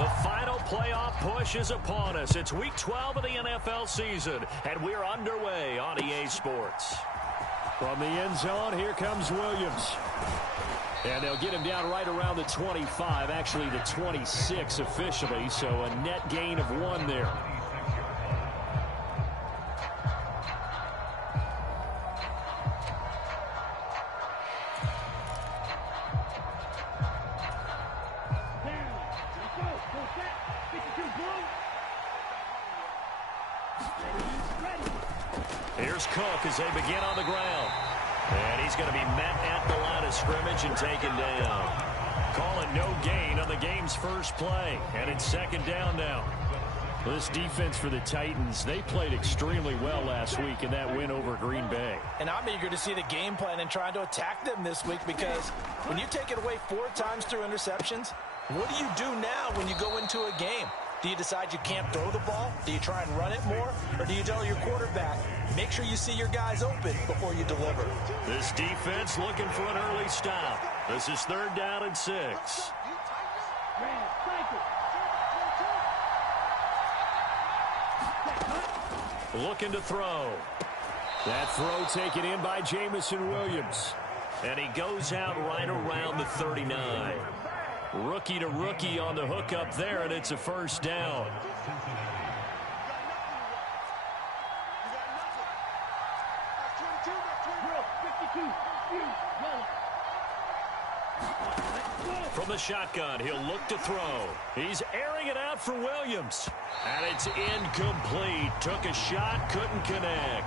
The final playoff push is upon us. It's Week 12 of the NFL season, and we're underway on EA Sports. From the end zone, here comes Williams. And they'll get him down right around the 25, actually the 26 officially, so a net gain of 1 there. Here's Cook as they begin on the ground. And he's going to be met at the line of scrimmage and taken down. Call it no gain on the game's first play. And it's second down now. This defense for the Titans, they played extremely well last week in that win over Green Bay. And I'm eager to see the game plan and trying to attack them this week, because when you take it away 4 times through interceptions, what do you do now when you go into a game? Do you decide you can't throw the ball? Do you try and run it more? Or do you tell your quarterback, make sure you see your guys open before you deliver? This defense looking for an early stop. This is 3rd down and 6. Looking to throw. That throw taken in by Jamison Williams. And he goes out right around the 39. Rookie to rookie on the hook up there, and it's a first down. From the shotgun, he'll look to throw. He's airing it out for Williams. And it's incomplete. Took a shot, couldn't connect.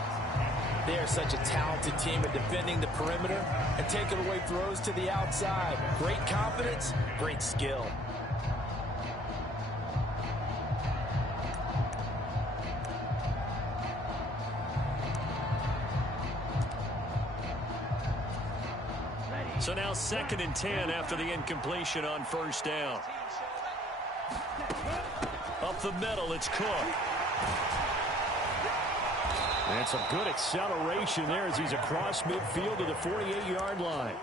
They are such a talented team at defending the perimeter and taking away throws to the outside. Great confidence, great skill. So now 2nd and 10 after the incompletion on first down. Up the middle, it's Cook. And some good acceleration there as he's across midfield to the 48-yard line.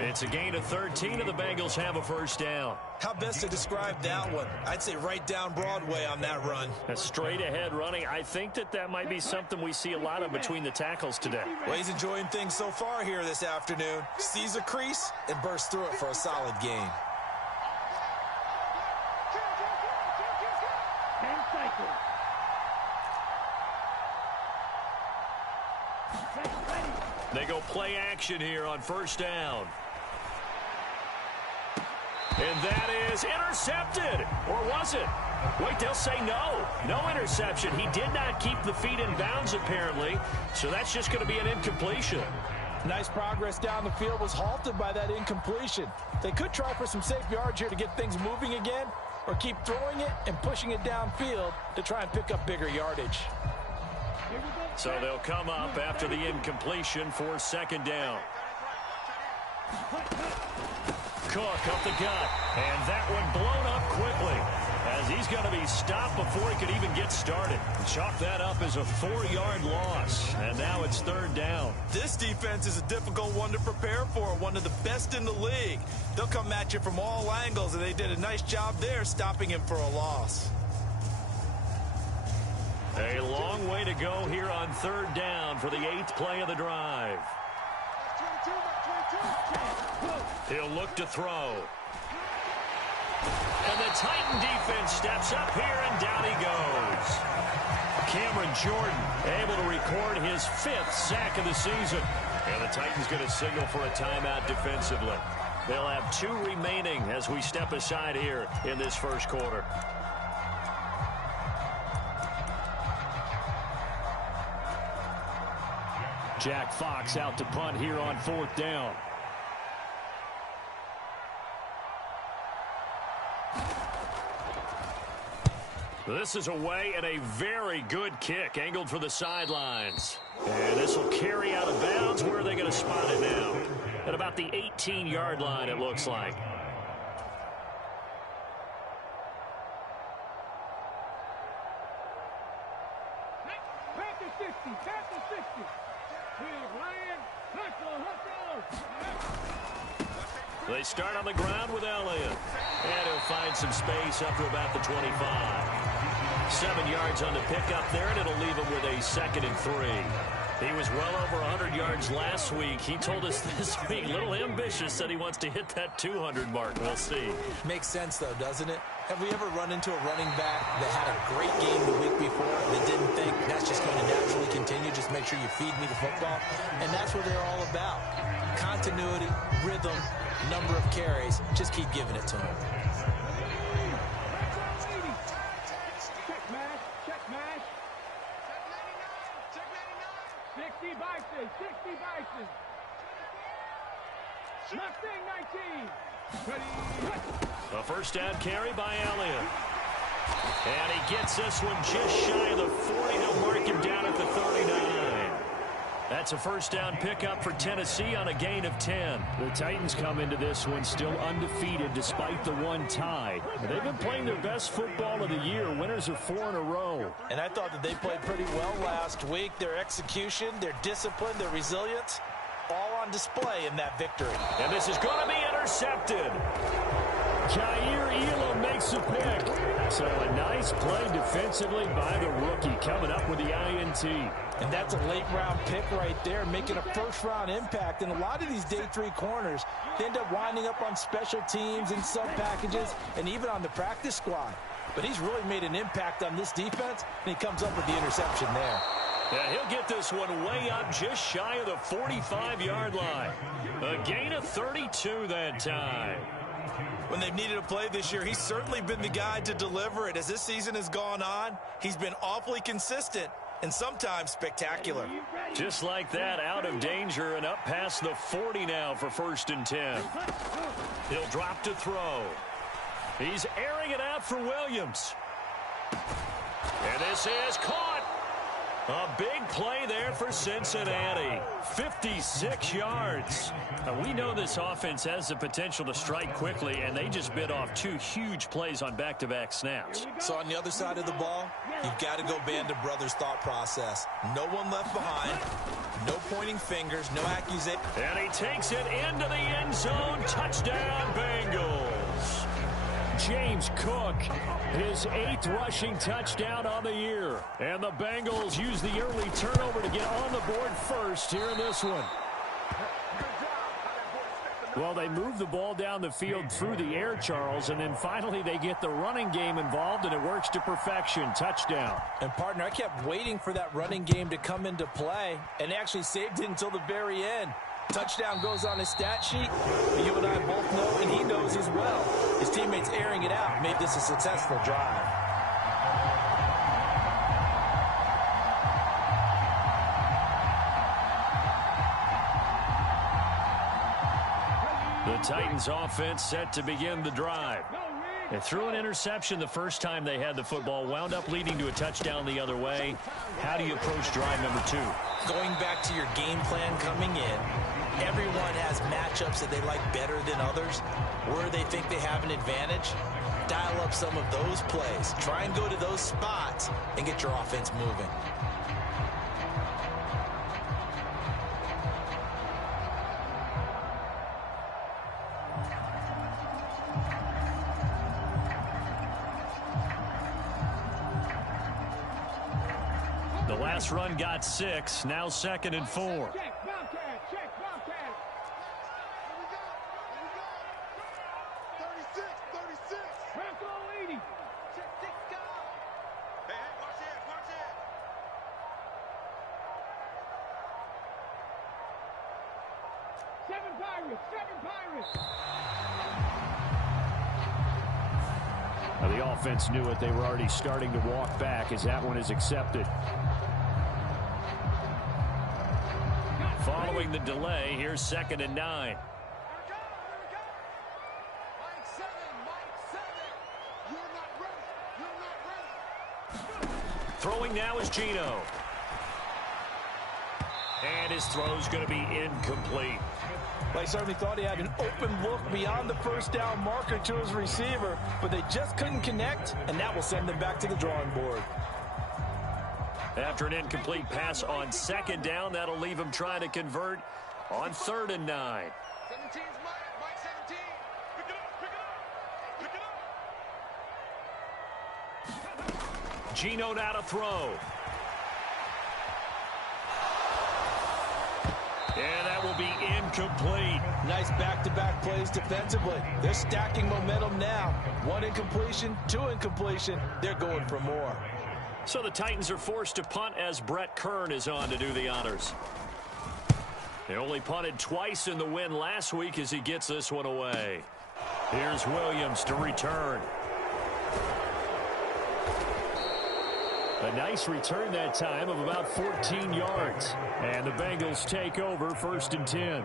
It's a gain of 13, and the Bengals have a first down. How best to describe that one? I'd say right down Broadway on that run. A straight-ahead running. I think that might be something we see a lot of between the tackles today. Well, he's enjoying things so far here this afternoon. Sees a crease and bursts through it for a solid gain. They go play action here on first down. And that is intercepted. Or was it? Wait, they'll say no. No interception. He did not keep the feet in bounds, apparently. So that's just going to be an incompletion. Nice progress down the field was halted by that incompletion. They could try for some safe yards here to get things moving again, or keep throwing it and pushing it downfield to try and pick up bigger yardage. So they'll come up after the incompletion for second down. Cook up the gut, and that one blown up quickly as he's going to be stopped before he could even get started. Chalk that up as a 4-yard loss, and now it's third down. This defense is a difficult one to prepare for, one of the best in the league. They'll come at you from all angles, and they did a nice job there stopping him for a loss. A long way to go here on third down for the 8th play of the drive. He'll look to throw. And the Titan defense steps up here, and down he goes. Cameron Jordan able to record his 5th sack of the season. And the Titans going to signal for a timeout defensively. They'll have 2 remaining as we step aside here in this first quarter. Jack Fox out to punt here on 4th down. This is away, and a very good kick angled for the sidelines. And this will carry out of bounds. Where are they going to spot it now? At about the 18-yard line, it looks like. They start on the ground with Elliott. And he'll find some space up to about the 25. 7 yards on the pickup there, and it'll leave him with a 2nd and 3. He was well over 100 yards last week. He told us this week, a little ambitious, that he wants to hit that 200 mark. We'll see. Makes sense, though, doesn't it? Have we ever run into a running back that had a great game the week before that didn't think that's just going to naturally continue? Just make sure you feed me the football. And that's what they're all about. Continuity, rhythm, number of carries. Just keep giving it to him. A first down carry by Elliott. And he gets this one just shy of the 40. They'll mark him down at the 39. That's a first down pickup for Tennessee on a gain of 10. The Titans come into this one still undefeated despite the one tie. They've been playing their best football of the year. Winners of 4 in a row. And I thought that they played pretty well last week. Their execution, their discipline, their resilience, all on display in that victory. And this is going to be intercepted. Jair Elam makes a pick. So a nice play defensively by the rookie, coming up with the INT. And that's a late-round pick right there, making a first-round impact. And a lot of these day 3 corners, they end up winding up on special teams and sub-packages and even on the practice squad. But he's really made an impact on this defense, and he comes up with the interception there. Yeah, he'll get this one way up just shy of the 45-yard line. A gain of 32 that time. When they've needed a play this year, he's certainly been the guy to deliver it. As this season has gone on, he's been awfully consistent and sometimes spectacular. Just like that, out of danger and up past the 40 now for 1st and 10. He'll drop to throw. He's airing it out for Williams. And this is caught. A big play there for Cincinnati. 56 yards. Now, we know this offense has the potential to strike quickly, and they just bit off 2 huge plays on back-to-back snaps. So on the other side of the ball, you've got to go band of brothers thought process. No one left behind. No pointing fingers. No accusation. And he takes it into the end zone. Touchdown, Bengals. James Cook, his 8th rushing touchdown on the year. And the Bengals use the early turnover to get on the board first here in this one. Well, they move the ball down the field through the air, Charles, and then finally they get the running game involved, and it works to perfection. Touchdown. And, partner, I kept waiting for that running game to come into play and actually saved it until the very end. Touchdown goes on his stat sheet. You and I both know, and he knows as well. His teammates airing it out made this a successful drive. The Titans offense set to begin the drive. They threw an interception the first time they had the football, wound up leading to a touchdown the other way. How do you approach drive number 2? Going back to your game plan coming in, everyone has matchups that they like better than others, where they think they have an advantage. Dial up some of those plays. Try and go to those spots and get your offense moving. The last run got 6, now 2nd and 4. Now, the offense knew it. They were already starting to walk back as that one is accepted. Following the delay, here's 2nd and 9. Throwing now is Geno. And his throw's going to be incomplete. I certainly thought he had an open look beyond the first down marker to his receiver, but they just couldn't connect, and that will send them back to the drawing board. After an incomplete pass on 2nd down, that'll leave him trying to convert On 3rd and 9. 17's Mike 17. Pick it up. Geno now to throw. And that will be incomplete. Nice back-to-back plays defensively. They're stacking momentum now. 1 incompletion, 2 incompletion. They're going for more. So the Titans are forced to punt as Brett Kern is on to do the honors. They only punted twice in the win last week as he gets this one away. Here's Williams to return. A nice return that time of about 14 yards. And the Bengals take over 1st and 10.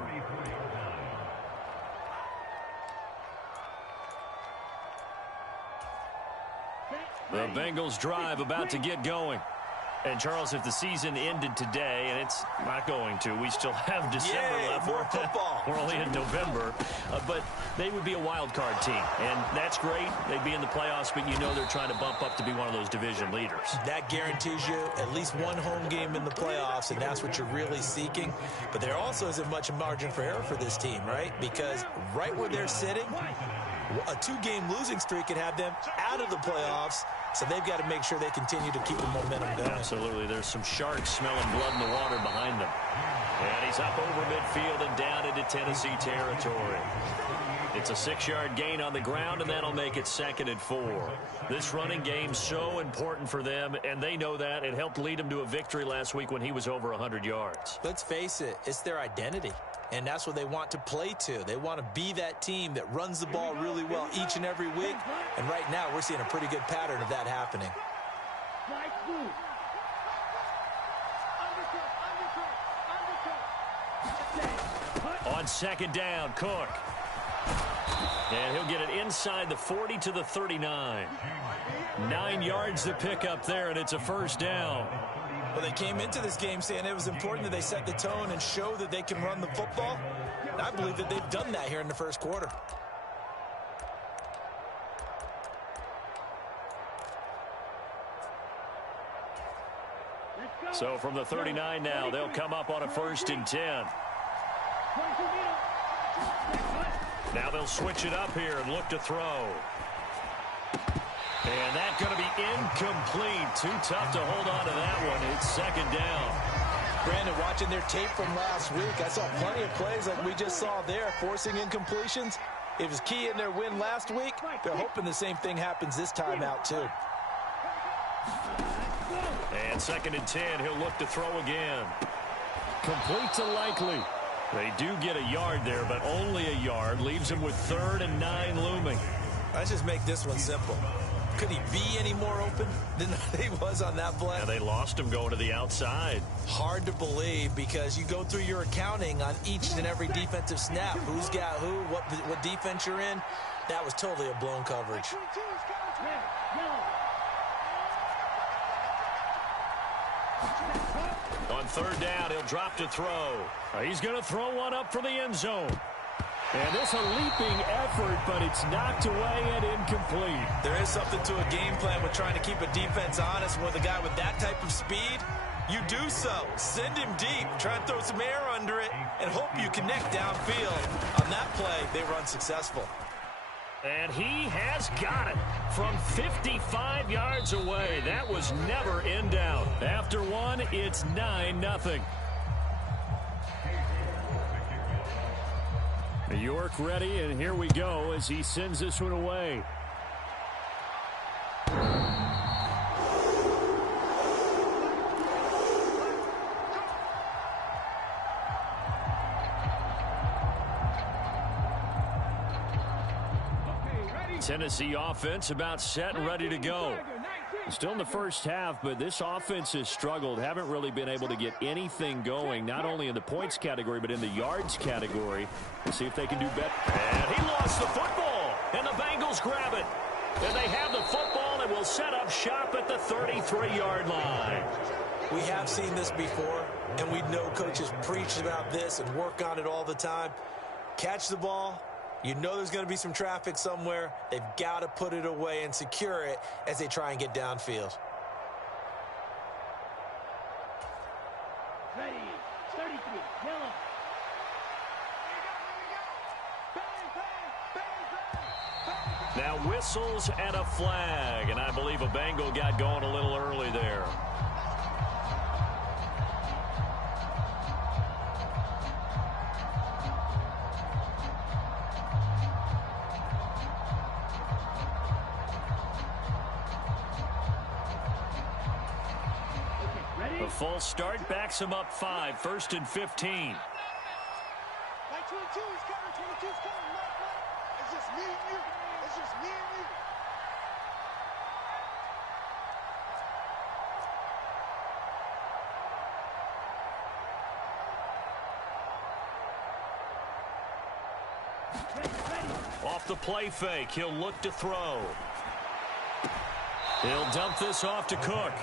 The Bengals drive about to get going. And, Charles, if the season ended today, and it's not going to, we still have December left. More football. We're only in November. But they would be a wild card team. And that's great. They'd be in the playoffs, but you know they're trying to bump up to be one of those division leaders. That guarantees you at least 1 home game in the playoffs, and that's what you're really seeking. But there also isn't much margin for error for this team, right? Because right where they're sitting, a 2-game losing streak could have them out of the playoffs. So they've got to make sure they continue to keep the momentum going. Absolutely. There's some sharks smelling blood in the water behind them. And he's up over midfield and down into Tennessee territory. It's a 6-yard gain on the ground, and that'll make it 2nd and 4. This running game's so important for them, and they know that. It helped lead them to a victory last week when he was over 100 yards. Let's face it, it's their identity. And that's what they want to play to. They want to be that team that runs the ball really well each and every week. And right now, we're seeing a pretty good pattern of that happening. On 2nd down, Cook. And he'll get it inside the 40 to the 39. 9 yards to pick up there, and it's a 1st down. Well, they came into this game saying it was important that they set the tone and show that they can run the football. And I believe that they've done that here in the 1st quarter. So from the 39 now, they'll come up on a 1st and 10. Now they'll switch it up here and look to throw. And that's going to be incomplete. Too tough to hold on to that one. It's 2nd down. Brandon, watching their tape from last week, I saw plenty of plays like we just saw there, forcing incompletions. It was key in their win last week. They're hoping the same thing happens this time out, too. And 2nd and 10, he'll look to throw again. Complete to Likely. They do get a yard there, but only a yard. Leaves him with 3rd and 9 looming. Let's just make this one simple. Could he be any more open than he was on that play? Yeah, they lost him going to the outside. Hard to believe because you go through your accounting on each and every defensive snap. Who's got who, what defense you're in. That was totally a blown coverage. On 3rd down, he'll drop to throw. He's going to throw one up for the end zone. And this a leaping effort, but it's knocked away and incomplete. There is something to a game plan with trying to keep a defense honest with a guy with that type of speed. You do so. Send him deep. Try and throw some air under it and hope you connect downfield. On that play, they were unsuccessful. And he has got it from 55 yards away. That was never in doubt. After one, it's 9-0. York ready, and here we go as he sends this one away. Tennessee offense about set and ready to go. Still in the first half, but this offense has struggled. Haven't really been able to get anything going, not only in the points category, but in the yards category. We'll see if they can do better. And he lost the football, and the Bengals grab it. And they have the football and will set up shop at the 33-yard line. We have seen this before, and we know coaches preach about this and work on it all the time. Catch the ball. You know there's going to be some traffic somewhere. They've got to put it away and secure it as they try and get downfield. Ready, 33, yellow. Now whistles and a flag, and I believe a Bengal got going a little early there. A full start backs him up 5, 1st and 15. 22 is coming, 22 is coming. It's just me and you. It's just me and you. Off the play fake, he'll look to throw. He'll dump this off to Cook.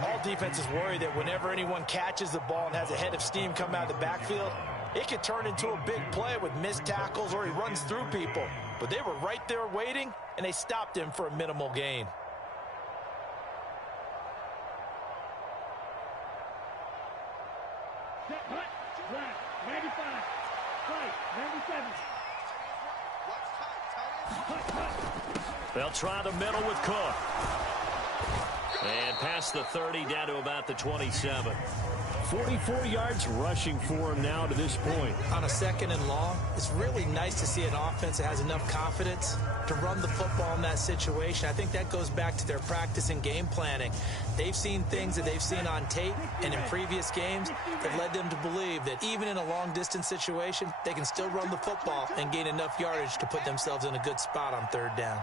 All defenses worry that whenever anyone catches the ball and has a head of steam come out of the backfield, it could turn into a big play with missed tackles or he runs through people. But they were right there waiting, and they stopped him for a minimal gain. They'll try the middle with Cook. And past the 30 down to about the 27. 44 yards rushing for him now to this point. On a 2nd and long, it's really nice to see an offense that has enough confidence to run the football in that situation. I think that goes back to their practice and game planning. They've seen things that they've seen on tape and in previous games that led them to believe that even in a long-distance situation, they can still run the football and gain enough yardage to put themselves in a good spot on 3rd down.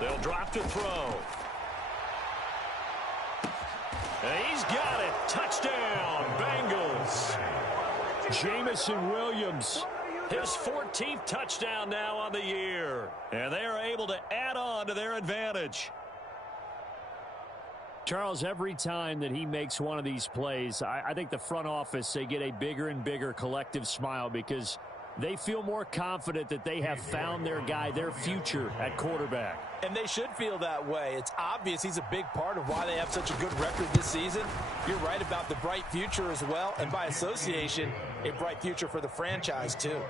They'll drop to throw. And he's got it. Touchdown, Bengals. Jamison Williams. His 14th touchdown now on the year. And they are able to add on to their advantage. Charles, every time that he makes one of these plays, I think the front office, they get a bigger and bigger collective smile because they feel more confident that they have found their guy, their future at quarterback. And they should feel that way. It's obvious he's a big part of why they have such a good record this season. You're right about the bright future as well, and by association, a bright future for the franchise too.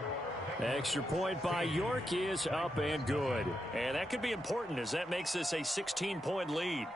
Extra point by York is up and good. And that could be important as that makes this a 16-point lead.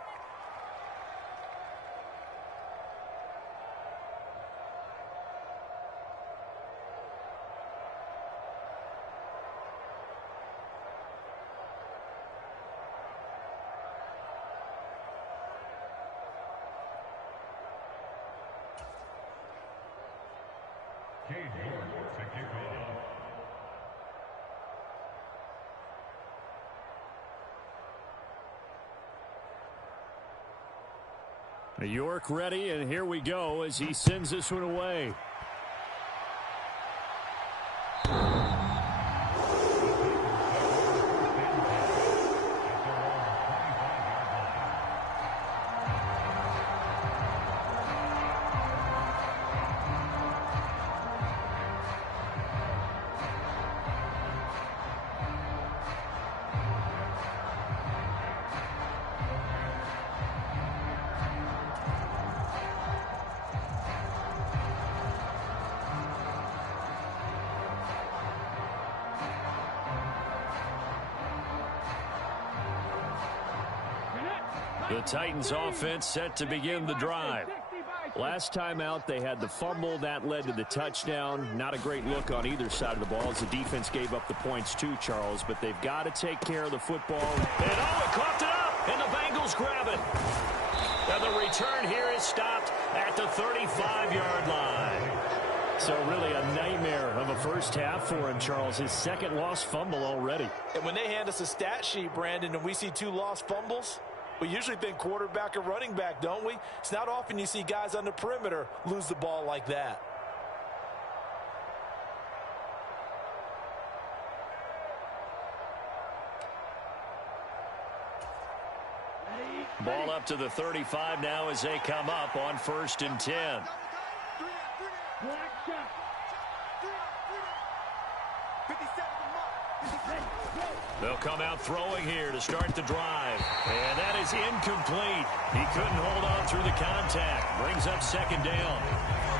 York ready, and here we go as he sends this one away. The Titans offense set to begin the drive. Last time out, they had the fumble. That led to the touchdown. Not a great look on either side of the ball as the defense gave up the points too, Charles. But they've got to take care of the football. And oh, it coughed it up, and the Bengals grab it. And the return here is stopped at the 35-yard line. So really a nightmare of a first half for him, Charles. His 2nd lost fumble already. And when they hand us a stat sheet, Brandon, and we see 2 lost fumbles, we usually think quarterback or running back, don't we? It's not often you see guys on the perimeter lose the ball like that. Ball up to the 35 now as they come up on 1st and 10. They'll come out throwing here to start the drive. And that is incomplete. He couldn't hold on through the contact. Brings up second down.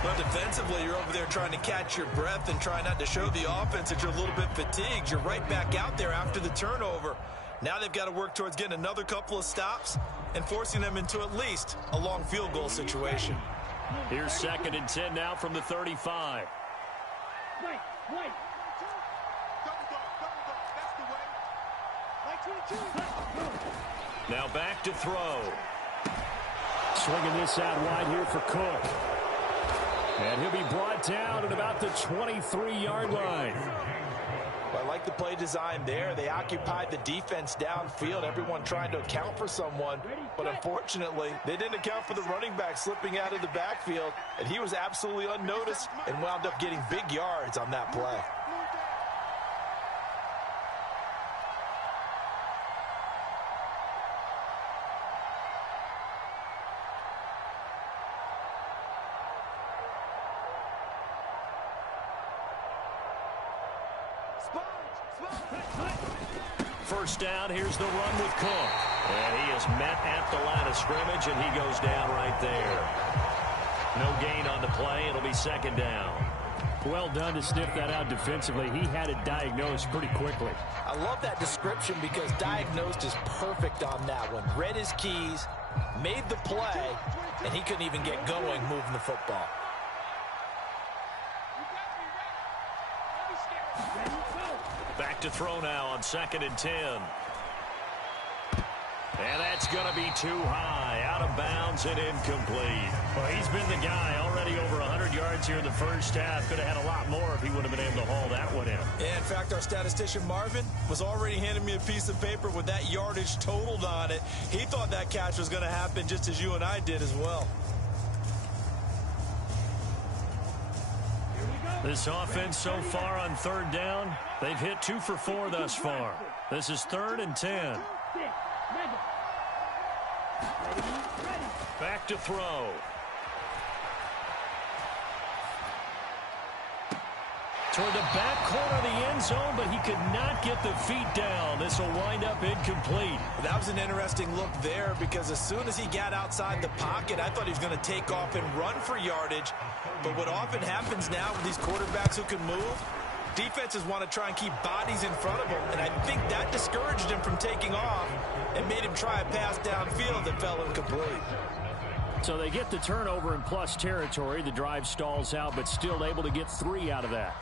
But defensively, you're over there trying to catch your breath and try not to show the offense that you're a little bit fatigued. You're right back out there after the turnover. Now they've got to work towards getting another couple of stops and forcing them into at least a long field goal situation. Here's 2nd and 10 now from the 35. Now back to throw. Swinging this out wide here for Cook. And he'll be brought down at about the 23-yard line. I like the play design there. They occupied the defense downfield, everyone trying to account for someone. But unfortunately, they didn't account for the running back slipping out of the backfield, and he was absolutely unnoticed and wound up getting big yards on that play. First down, here's the run with Cook. And he is met at the line of scrimmage, and he goes down right there. No gain on the play. It'll be 2nd down. Well done to sniff that out defensively. He had it diagnosed pretty quickly. I love that description because diagnosed is perfect on that one. Read his keys, made the play, and he couldn't even get going moving the football. Back to throw now on 2nd and 10. And that's going to be too high. Out of bounds and incomplete. Well, he's been the guy already over 100 yards here in the first half. Could have had a lot more if he would have been able to haul that one in. Yeah, in fact, our statistician Marvin was already handing me a piece of paper with that yardage totaled on it. He thought that catch was going to happen just as you and I did as well. This offense so far on 3rd down, they've hit 2 for 4 thus far. This is 3rd and 10. Back to throw. Toward the back corner of the end zone, but he could not get the feet down. This will wind up incomplete. That was an interesting look there because as soon as he got outside the pocket, I thought he was going to take off and run for yardage. But what often happens now with these quarterbacks who can move, defenses want to try and keep bodies in front of them, and I think that discouraged him from taking off and made him try a pass downfield that fell incomplete. So they get the turnover in plus territory. The drive stalls out, but still able to get 3 out of that.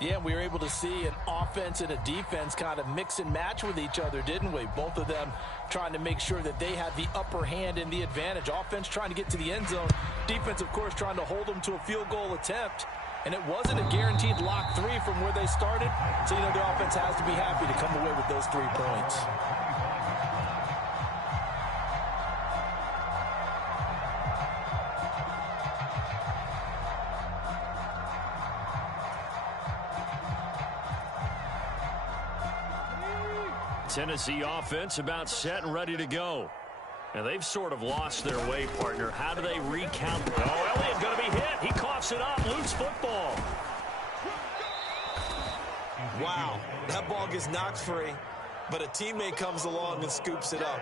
Yeah, we were able to see an offense and a defense kind of mix and match with each other, didn't we? Both of them trying to make sure that they had the upper hand and the advantage. Offense trying to get to the end zone. Defense, of course, trying to hold them to a field goal attempt. And it wasn't a guaranteed lock 3 from where they started. So, the offense has to be happy to come away with those 3 points. Tennessee offense about set and ready to go. And they've sort of lost their way, partner. How do they recount? Oh, Elliott going to be hit. He coughs it up. Loose football. Wow, that ball gets knocked free, but a teammate comes along and scoops it up.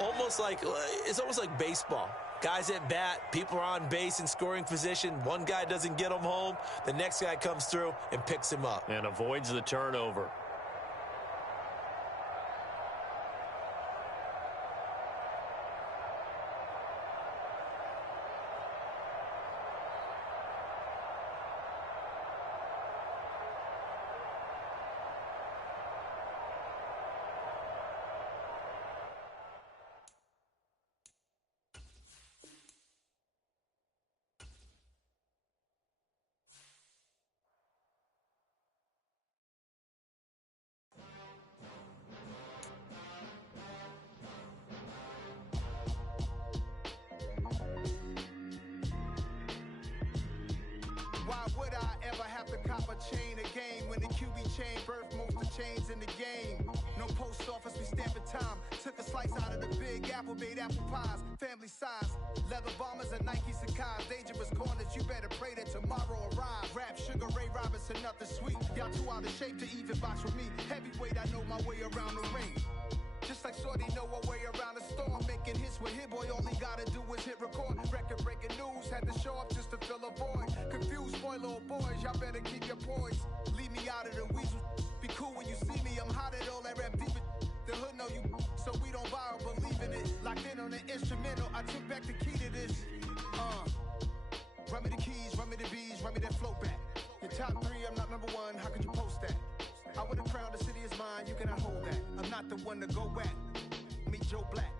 It's almost like baseball. Guys at bat, people are on base in scoring position. One guy doesn't get him home. The next guy comes through and picks him up. And avoids the turnover. would I ever have to cop a chain again when the QB chain birthed most of chains in the game? No no post office, we stamping time. Took a slice out of the big apple, made apple pies. Family size, leather bombers and Nike Sacai's. Dangerous corners, you better pray that tomorrow arrives. Rap, Sugar Ray Robinson, nothing sweet. Y'all too out of shape to even box with me. Heavyweight, I know my way around the ring. Just like Shorty know her way around the storm. Making hits with Hit Boy, all he gotta do is hit record. Record breaking news, had to show up just to fill a void. Confused boy, little boys, y'all better keep your poise. Leave me out of the weasel. Be cool when you see me, I'm hot at all that rap deep. The hood know you, so we don't buy or believe in it. Locked in on the instrumental, I took back the key to this. Run me the keys, run me the bees, run me that flow back. Your top 3, I'm not number 1, how could you post that? I would have crowned the city is mine, you cannot hold that. I'm not the one to go at. Meet Joe Black.